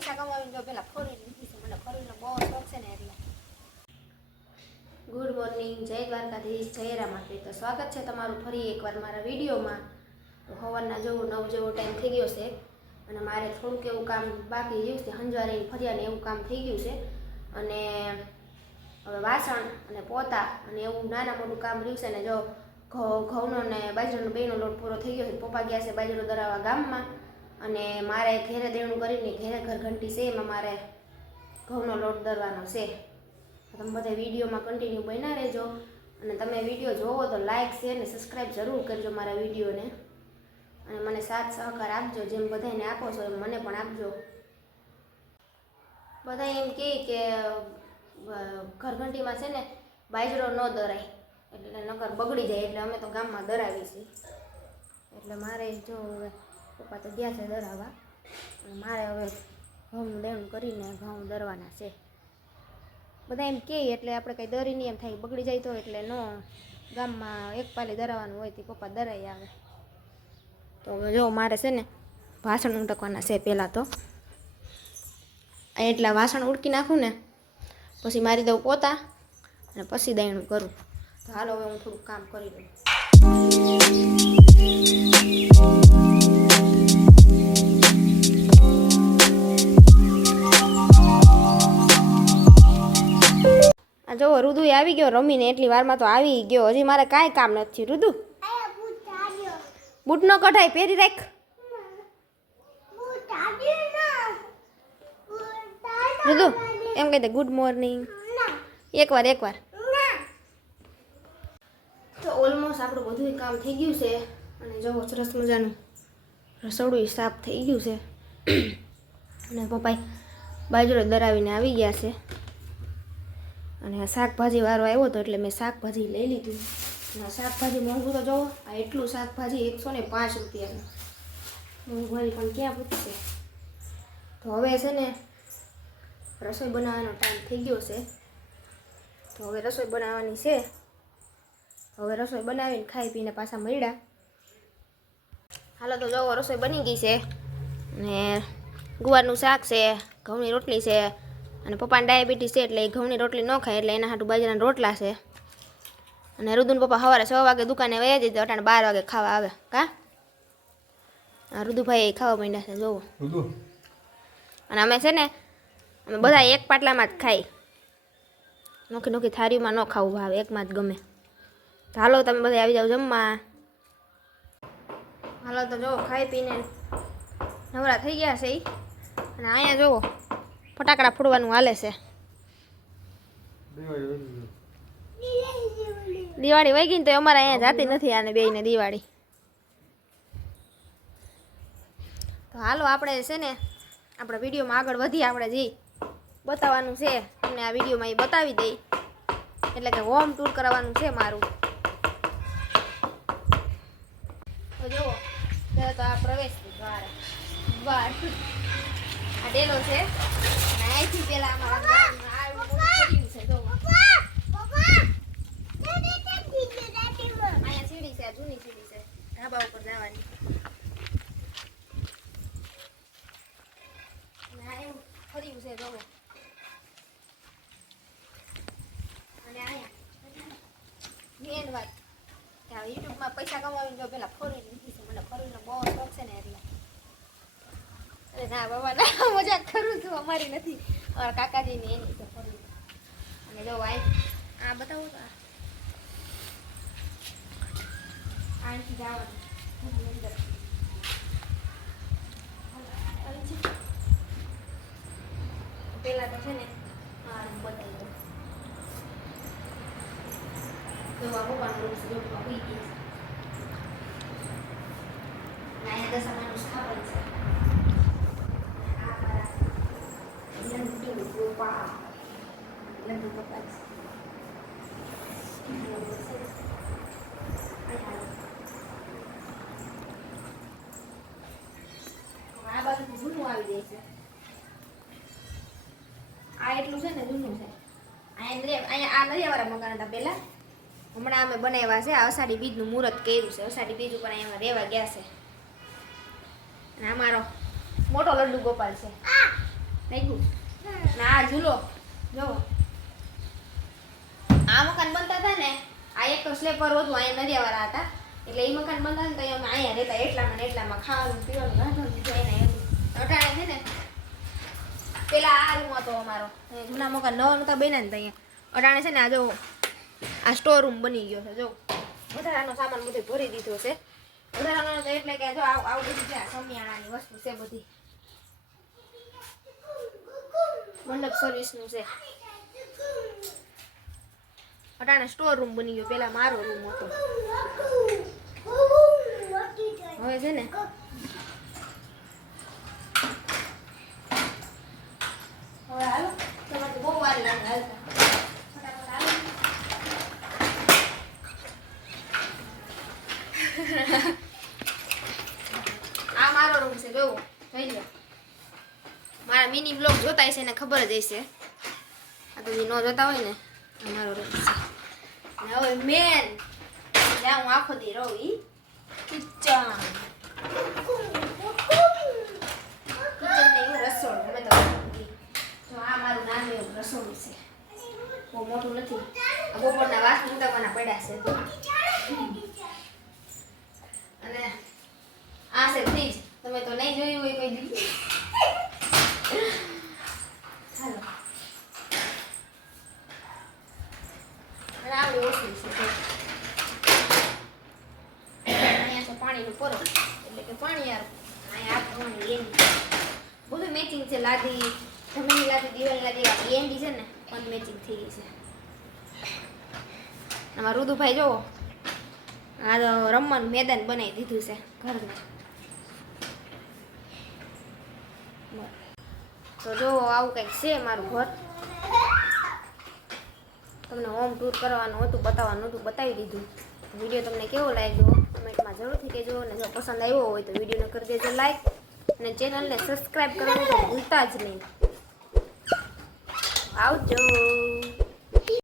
પૈસા કમાવીને જો પેલા ફોરી લીધી છે, મને ફોરીનો બહુ શોખ છે ને એટલે. ગુડ મોર્નિંગ, જય દ્વારકાધીશ, જય રામાપીર. તો સ્વાગત છે તમારું ફરી એકવાર મારા વિડીયોમાં. તો સવારના જેવો 9 જેવો ટાઈમ થઈ ગયો છે અને મારે થોડુંક એવું કામ બાકી રહ્યું છે, હંજવારી ફર્યા ને એવું કામ થઈ ગયું છે. અને હવે વાસણ અને પોતા અને એવું નાના મોટું કામ રહ્યું છે. ને જો ઘઉંનો ને બાજરાનો બેનો લોટ પૂરો થઈ ગયો છે. પપ્પા ગયા છે બાજરો દરાવવા ગામમાં અને મારે ઘેરે દેણું કરીને ઘેરે ઘરઘંટી છે, એમાં મારે ઘઉંનો લોટ દરવાનો છે. તમે બધા વિડીયોમાં કન્ટિન્યુ બન્યા રહેજો અને તમે વિડીયો જોવો તો લાઇક શેર ને સબસ્ક્રાઈબ જરૂર કરજો મારા વિડીયોને અને મને સાથ સહકાર આપજો. જેમ બધાને આપો છો એમ મને પણ આપજો. બધા એમ કહે કે ઘરઘંટીમાં છે ને બાજરો ન દરાય એટલે નકર બગડી જાય, એટલે અમે તો ગામમાં દરાવી છીએ. એટલે મારે જો હવે પપ્પા તો ગયા છે દરાવવા અને મારે હવે ઘઉંનું દેણું કરીને ઘઉં દરવાના છે. બધા એમ કહે એટલે આપણે કંઈ દરી નહીં, એમ થાય બગડી જાય તો એટલે ન ગામમાં એક પાલી દરાવવાનું હોય તે પપ્પા દરાઈ આવે. તો હવે જો મારે છે ને વાસણ ઉટકવાના છે. પહેલાં તો એટલા વાસણ ઉટકી નાખું ને પછી મારી દઉં પોતા અને પછી દયણું કરું. તો હાલો હવે હું થોડુંક કામ કરી દઉં. આ જો રુદુ આવી ગયો રમીને, એટલી વારમાં તો આવી ગયો. હજી મારે કાંઈ કામ નથી. રુદુ બૂટ ન કઢાય, પહેરી રાખ. રુદુ એમ કહી દે ગુડ મોર્નિંગ એકવાર. તો ઓલમોસ્ટ આપણું બધું કામ થઈ ગયું છે અને જો સરસ મજાનું રસોડું સાફ થઈ ગયું છે અને પપ્પાએ બાજરો દરાવીને આવી ગયા છે. અને આ શાકભાજી વાળો આવ્યો હતો એટલે મેં શાકભાજી લઈ લીધું. અને આ શાકભાજી મોંઘું તો જોવો, આ એટલું શાકભાજી 105 રૂપિયાનું. મોંઘવારી પણ ક્યાં પૂછશે. તો હવે છે ને રસોઈ બનાવવાનો ટાઈમ થઈ ગયો છે. તો હવે રસોઈ બનાવવાની છે. હવે રસોઈ બનાવીને ખાઈ પીને પાછા મળ્યા. હાલો તો જો રસોઈ બની ગઈ છે ને ગુવારનું શાક છે, ઘઉંની રોટલી છે અને પપ્પાને ડાયાબિટીસ છે એટલે એ ઘઉંની રોટલી ન ખાય એટલે એના હાટું બાજરાના રોટલા છે. અને રુદુન પપ્પા સવારે 6 વાગે દુકાને વયા જઈએ તો અટાણે 12 વાગે ખાવા આવે. કા આ રુદુભાઈ ખાવા માંડ્યા છે જોવો. અને અમે છે ને અમે બધા એક પાટલામાં જ ખાઈ, નોખી નોખી થાળીમાં ન ખાવું ભાવે, એકમાં જ ગમે. તો હાલો તમે બધા આવી જાઓ જમવા. હાલો તો જો ખાઈ પીને નવરા થઈ ગયા છે ઈ. અને અહીંયા જુઓ ફટાકડા ફોડવાનું હાલે છે. દિવાળી વહી ગઈ ને તો અમારે અહીંયા જાતી નથી આને બેયને દિવાળી. તો હાલો આપણે છે ને આપણા વિડીયોમાં આગળ વધી, આપણે જે બતાવવાનું છે તમને આ વિડીયોમાં એ બતાવી દઈ. એટલે કે હોમ ટૂર કરાવવાનું છે મારું. તો જુઓ ત્યારે તો આ પ્રવેશ દ્વાર આ ડેલો છે અને અહીંથી પેલા અમારા અહીંયા સીડી છે, જૂની સીડી છે ધાબા ઉપર જવાની. ફર્યું છે જોવો. અને અહીંયા મેન વાત કે યુટ્યુબમાં પૈસા કમાવીને જો પેલા ફોરી લીધી છે. મને ફોરીનો બહુ શોખ છે ને એટલે. અરે ના બાબા ના, મજાક કરું છું, અમારી નથી, અમારા કાકાજીની એની છે ફોરી. અને જો આ બતાવો તો આથી જવાનું અંદર પેલા તો છે ને બતાવી દઉં. તો આ પપ્પાનું રૂમ છે, જો પપ્પા હોઈ ગયા છે. અહીંયા દશામાનું સ્થાપન છે. આ મારા લંડુ પપ્પા છે. આ બાજુ જૂનું આવી જાય છે. આ એટલું છે ને જૂનું છે. અહીંયા આ નરિયાવાળા મકાન હતા પહેલા, હમણાં અમે બનાવ્યા છે. આ અષાઢી બીજનું મુહૂર્ત કર્યું છે. અષાઢી બીજ ઉપર અહીંયા રહેવા ગયા છે. અને અમારો મોટો લડ્ડુ ગોપાલ છે. લાગ્યું ને આ ઝૂલો જો આ મકાન બનતા હતા ને આ એક તો સ્લેપર હતું અહીંયા નદિયાવાળા હતા એટલે એ મકાન બનતા ને તો અમે અહીંયા રહેતા એટલામાં ખાવાનું પીવાનું રાંધવાનું જોઈને એમ અટાણે છે ને પેલા આ રૂમ હતો અમારો જૂના મકાન નવા નતા બન્યા ને અહીંયા અટાણે છે ને આ જો આ સ્ટોર રૂમ બની ગયો છે જો વધારાનો સામાન બધું ભરી દીધો છે વધારાનો તો એટલે કે જો આવું બધું છે સમિયાણાની વસ્તુ છે બધી મંડપ સર્વિસનું છે અટાણે સ્ટોર રૂમ બની ગયો પેલા મારો રૂમ હતો હવે છે ને હવે હાલો તમારે બહુ વાર લાગે હાલતા ફટાફટ હાલો આ મારો રૂમ છે જોવો જોઈ લો મારા મિની બ્લોગ જોતા હશે ને ખબર જ હશે આ તો ન જોતા હોય ને અમારો રૂમ છે અને હવે મેન જ્યાં હું આખો દી રહું ઈ કિચન ને એવું રસોડું અમે તો જો આ મારું નાનું એવું રસોડું છે બહુ મોટું નથી આ બપોરના વાસણ ઉતારવાના પડ્યા છે તો અને આ છે ફ્રીજ તમે તો નહીં જોયું હોય કોઈ દી હાલો અને આવડી ઓછું છે અહીંયા છે પાણીનું પરો એટલે કે પાણી યાર અહીંયા આપવાની એન્ડી બધું મેચિંગ છે લાદી જમીનની લાદી દિવાલની લાદી આપણી એન્ડી છે ને પણ મેચિંગ થઈ ગઈ છે આમાં રુદુભાઈ જોવો આ તો રમવાનું મેદાન બનાવી દીધું છે ઘરને તો જો આવું કંઈક છે મારું ઘર તમને હોમ ટૂર કરવાનું હતું બતાવવાનું હતું બતાવી દીધું વિડીયો તમને કેવો લાગ્યો કમેન્ટમાં જરૂરથી કહેજો અને જો પસંદ આવ્યો હોય તો વિડીયોને કરી દેજો લાઈક અને ચેનલને સબસ્ક્રાઈબ કરવાનું તો ભૂલતા જ નહીં આવજો.